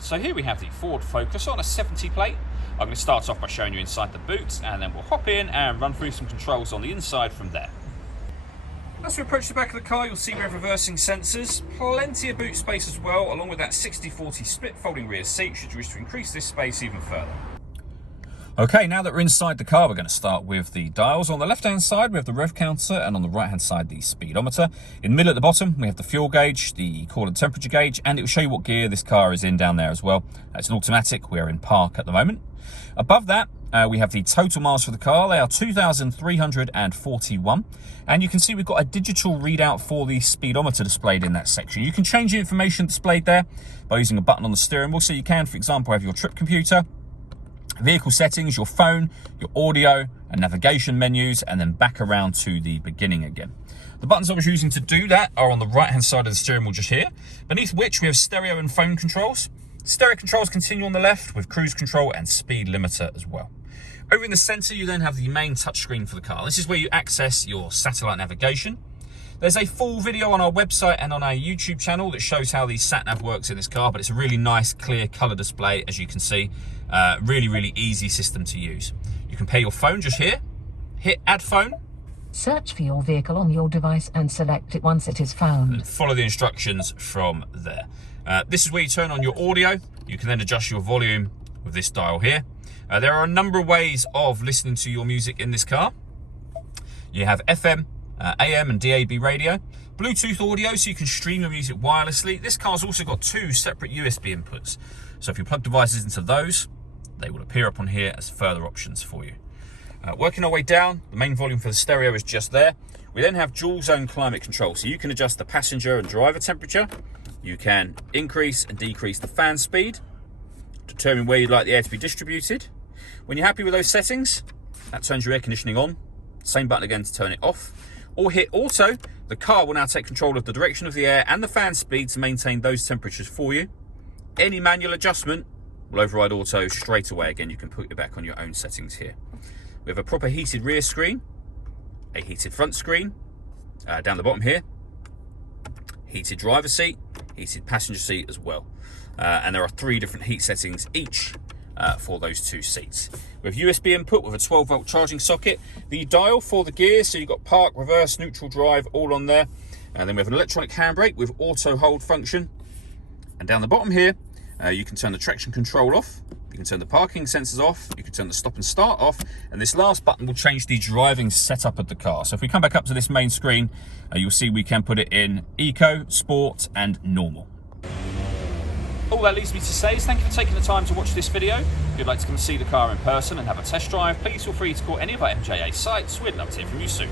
So here we have the Ford Focus on a 70 plate. I'm going to start off by showing you inside the boot, and then we'll hop in and run through some controls on the inside from there. As we approach the back of the car, you'll see we have reversing sensors, plenty of boot space as well, along with that 60/40 split folding rear seat should you wish to increase this space even further. Okay, now that we're inside the car, we're going to start with the dials. On the left-hand side, we have the rev counter, and on the right-hand side, the speedometer. In the middle at the bottom, we have the fuel gauge, the coolant temperature gauge, and it will show you what gear this car is in down there as well. It's an automatic. We're in park at the moment. Above that, we have the total miles for the car. They are 2,341. And you can see we've got a digital readout for the speedometer displayed in that section. You can change the information displayed there by using a button on the steering wheel. So you can, for example, have your trip computer, vehicle settings, your phone, your audio and navigation menus, and then back around to the beginning again. The buttons I was using to do that are on the right hand side of the steering wheel just here, beneath which we have stereo and phone controls. Stereo controls continue on the left with cruise control and speed limiter as well. Over in the center, you then have the main touchscreen for the car. This is where you access your satellite navigation. There's a full video on our website and on our YouTube channel that shows how the sat-nav works in this car, but it's a really nice, clear color display, as you can see. Really easy system to use. You can pair your phone just here, hit add phone. Search for your vehicle on your device and select it once it is found. And follow the instructions from there. This is where you turn on your audio. You can then adjust your volume with this dial here. There are a number of ways of listening to your music in this car. You have FM, AM and DAB radio, Bluetooth audio so you can stream your music wirelessly. This car's also got two separate USB inputs. So if you plug devices into those, they will appear up on here as further options for you. Working our way down, the main volume for the stereo is just there. We then have dual zone climate control. So you can adjust the passenger and driver temperature. You can increase and decrease the fan speed, determine where you'd like the air to be distributed. When you're happy with those settings, that turns your air conditioning on. Same button again to turn it off. Or hit auto. The car will now take control of the direction of the air and the fan speed to maintain those temperatures for you. Any manual adjustment will override auto straight away. Again, you can put it back on your own settings here. We have a proper heated rear screen, a heated front screen, down the bottom here, heated driver seat, heated passenger seat as well. And there are 3 different heat settings each for those 2 seats. We have USB input with a 12-volt charging socket. The dial for the gears, so you've got park, reverse, neutral, drive, all on there. And then we have an electronic handbrake with auto hold function. And down the bottom here, you can turn the traction control off. You can turn the parking sensors off. You can turn the stop and start off. And this last button will change the driving setup of the car. So if we come back up to this main screen, you'll see we can put it in Eco, Sport, and Normal. All that leaves me to say is thank you for taking the time to watch this video. If you'd like to come see the car in person and have a test drive, please feel free to call any of our MJA sites. We'd love to hear from you soon.